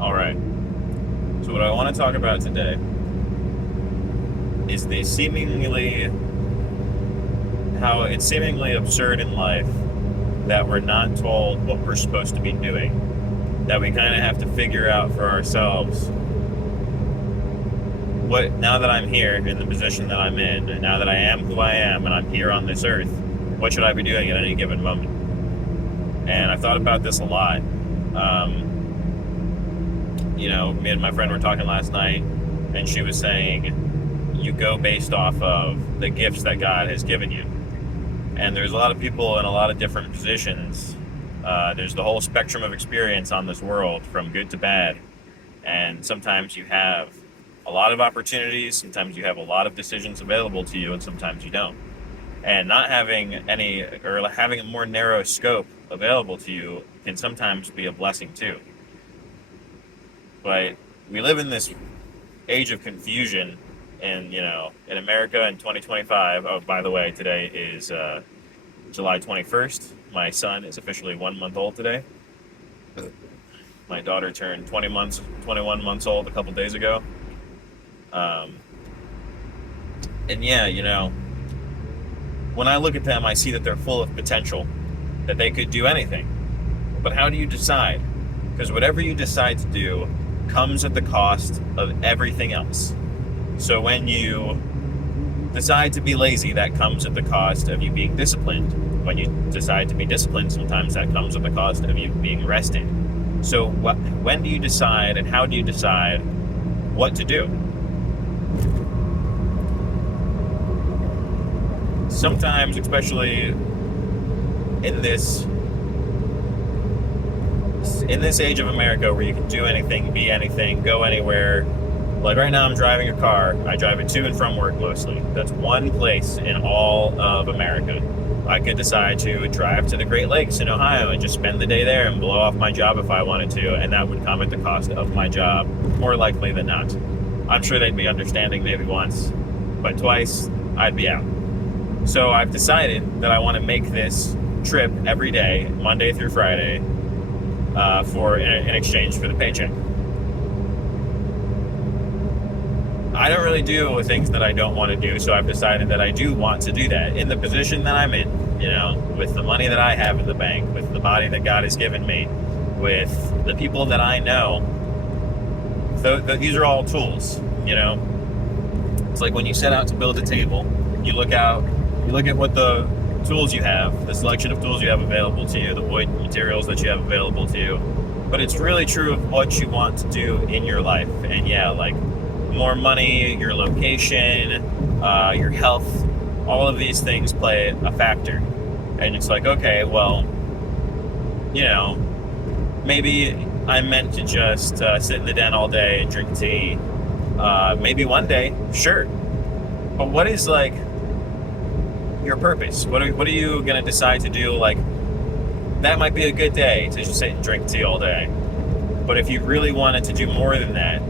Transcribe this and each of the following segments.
All right. So what I want to talk about today is the seemingly how it's seemingly absurd in life that we're not told what we're supposed to be doing. That we kind of have to figure out for ourselves what now that I'm here in the position that I'm in, and now that I am who I am and I'm here on this earth, what should I be doing at any given moment? And I've thought about this a lot. Me and my friend were talking last night, and she was saying you go based off of the gifts that God has given you. And there's a lot of people in a lot of different positions. There's the whole spectrum of experience on this world, from good to bad. And sometimes you have a lot of opportunities, sometimes you have a lot of decisions available to you, and sometimes you don't. And not having any, or having a more narrow scope available to you, can sometimes be a blessing too. But we live in this age of confusion, and in America in 2025. Oh, by the way, today is July 21st. My son is officially 1 month old today. My daughter turned 21 months old a couple days ago. Um, and yeah, when I look at them, I see that they're full of potential, that they could do anything. But how do you decide? Because whatever you decide to do comes at the cost of everything else. So when you decide to be lazy, that comes at the cost of you being disciplined. When you decide to be disciplined, sometimes that comes at the cost of you being rested. So when do you decide, and how do you decide what to do? Sometimes, especially in this age of America, where you can do anything, be anything, go anywhere. Like right now, I'm driving a car. I drive it to and from work mostly. That's one place in all of America. I could decide to drive to the Great Lakes in Ohio and just spend the day there and blow off my job if I wanted to, and that would come at the cost of my job, more likely than not. I'm sure they'd be understanding maybe once, but twice, I'd be out. So I've decided that I want to make this trip every day, Monday through Friday, in exchange for the paycheck. I don't really do things that I don't want to do, so I've decided that I do want to do that in the position that I'm in, with the money that I have in the bank, with the body that God has given me, with the people that I know. These are all tools, It's like when you set out to build a table, you look at what the tools you have, the selection of tools you have available to you, the wood materials that you have available to you. But it's really true of what you want to do in your life. And yeah, like more money, your location, your health, all of these things play a factor. And it's like, okay, well, maybe I'm meant to just sit in the den all day and drink tea. Maybe one day, sure. But what is like your purpose? What are you going to decide to do? Like, that might be a good day to just sit and drink tea all day. But if you really wanted to do more than that,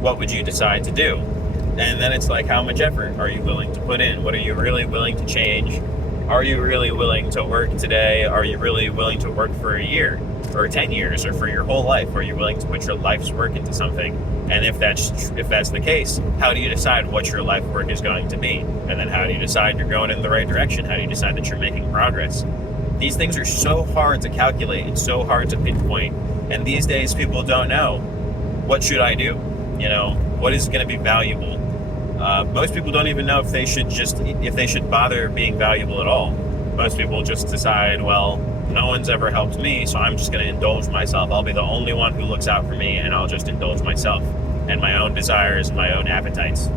what would you decide to do? And then it's like, how much effort are you willing to put in? What are you really willing to change? Are you really willing to work today? Are you really willing to work for a year or 10 years or for your whole life? Are you willing to put your life's work into something? And if that's the case, how do you decide what your life work is going to be? And then how do you decide you're going in the right direction? How do you decide that you're making progress? These things are so hard to calculate and so hard to pinpoint. And these days people don't know, what should I do? What is going to be valuable? Most people don't even know if they should bother being valuable at all. Most people just decide, well, no one's ever helped me, so I'm just going to indulge myself. I'll be the only one who looks out for me, and I'll just indulge myself and my own desires and my own appetites.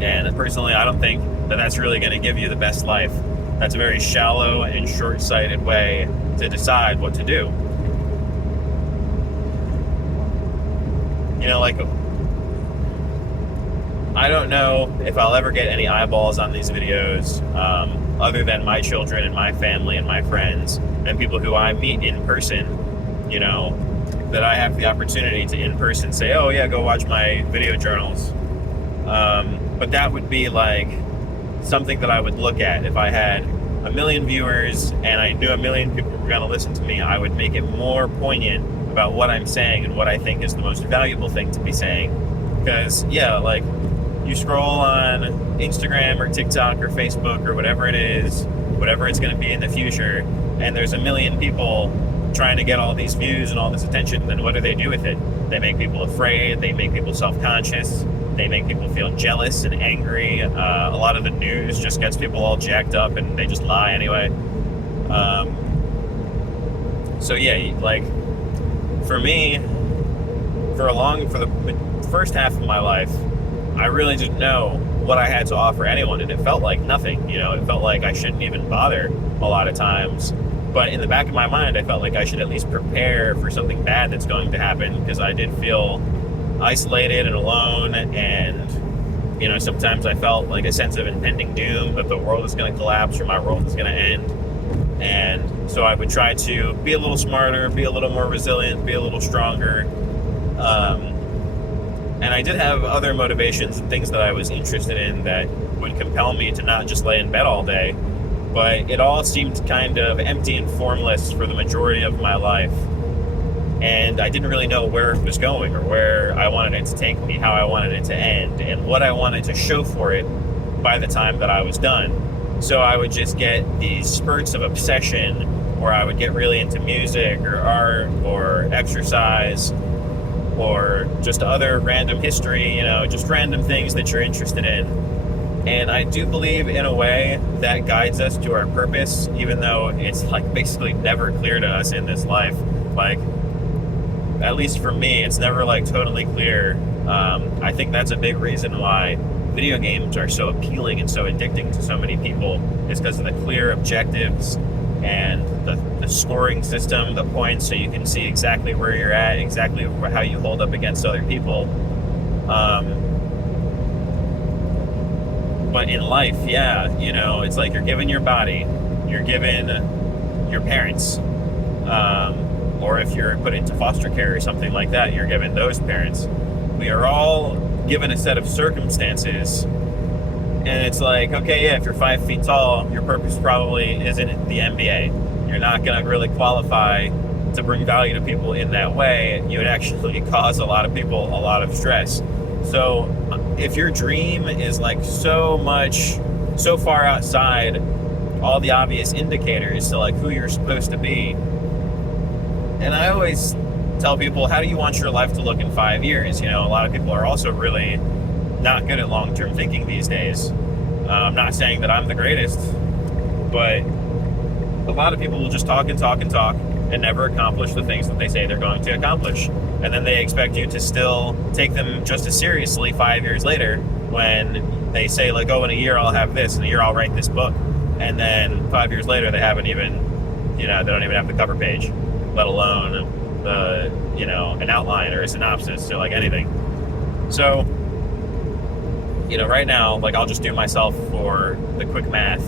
And personally, I don't think that that's really going to give you the best life. That's a very shallow and short-sighted way to decide what to do. Like, I don't know if I'll ever get any eyeballs on these videos, other than my children and my family and my friends and people who I meet in person, that I have the opportunity to in person say, oh yeah, go watch my video journals. But that would be like something that I would look at if I had 1 million viewers and I knew 1 million people were going to listen to me. I would make it more poignant about what I'm saying and what I think is the most valuable thing to be saying. Because, yeah, like, you scroll on Instagram or TikTok or Facebook or whatever it is, whatever it's going to be in the future, and there's a million people trying to get all these views and all this attention, then what do they do with it? They make people afraid, they make people self-conscious, they make people feel jealous and angry. A lot of the news just gets people all jacked up and they just lie anyway. So yeah, like, for me, for the first half of my life, I really didn't know what I had to offer anyone, and it felt like nothing. It felt like I shouldn't even bother a lot of times. But in the back of my mind, I felt like I should at least prepare for something bad that's going to happen, because I did feel isolated and alone, and sometimes I felt like a sense of impending doom, that the world is going to collapse or my world is going to end. And so I would try to be a little smarter, be a little more resilient, be a little stronger. And I did have other motivations and things that I was interested in that would compel me to not just lay in bed all day. But it all seemed kind of empty and formless for the majority of my life. And I didn't really know where it was going, or where I wanted it to take me, how I wanted it to end, and what I wanted to show for it by the time that I was done. So I would just get these spurts of obsession, where I would get really into music or art or exercise or just other random history, just random things that you're interested in. And I do believe, in a way, that guides us to our purpose, even though it's like basically never clear to us in this life. Like, at least for me, it's never like totally clear. I think that's a big reason why video games are so appealing and so addicting to so many people, is because of the clear objectives and the scoring system, the points, so you can see exactly where you're at, exactly how you hold up against other people. But in life, yeah, it's like you're given your body, you're given your parents, or if you're put into foster care or something like that, you're given those parents. We are all given a set of circumstances, and it's like, okay, yeah, if you're 5 feet tall, your purpose probably isn't the NBA. You're not going to really qualify to bring value to people in that way. You would actually cause a lot of people a lot of stress. So if your dream is like so far outside all the obvious indicators to like who you're supposed to be, and I always tell people, how do you want your life to look in 5 years? A lot of people are also really not good at long-term thinking these days. I'm not saying that I'm the greatest, but a lot of people will just talk and talk and talk and never accomplish the things that they say they're going to accomplish. And then they expect you to still take them just as seriously 5 years later, when they say like, oh, in a year I'll have this, in a year I'll write this book. And then 5 years later, they haven't even, they don't even have the cover page, let alone an outline or a synopsis or like anything. So, right now, like, I'll just do myself for the quick math.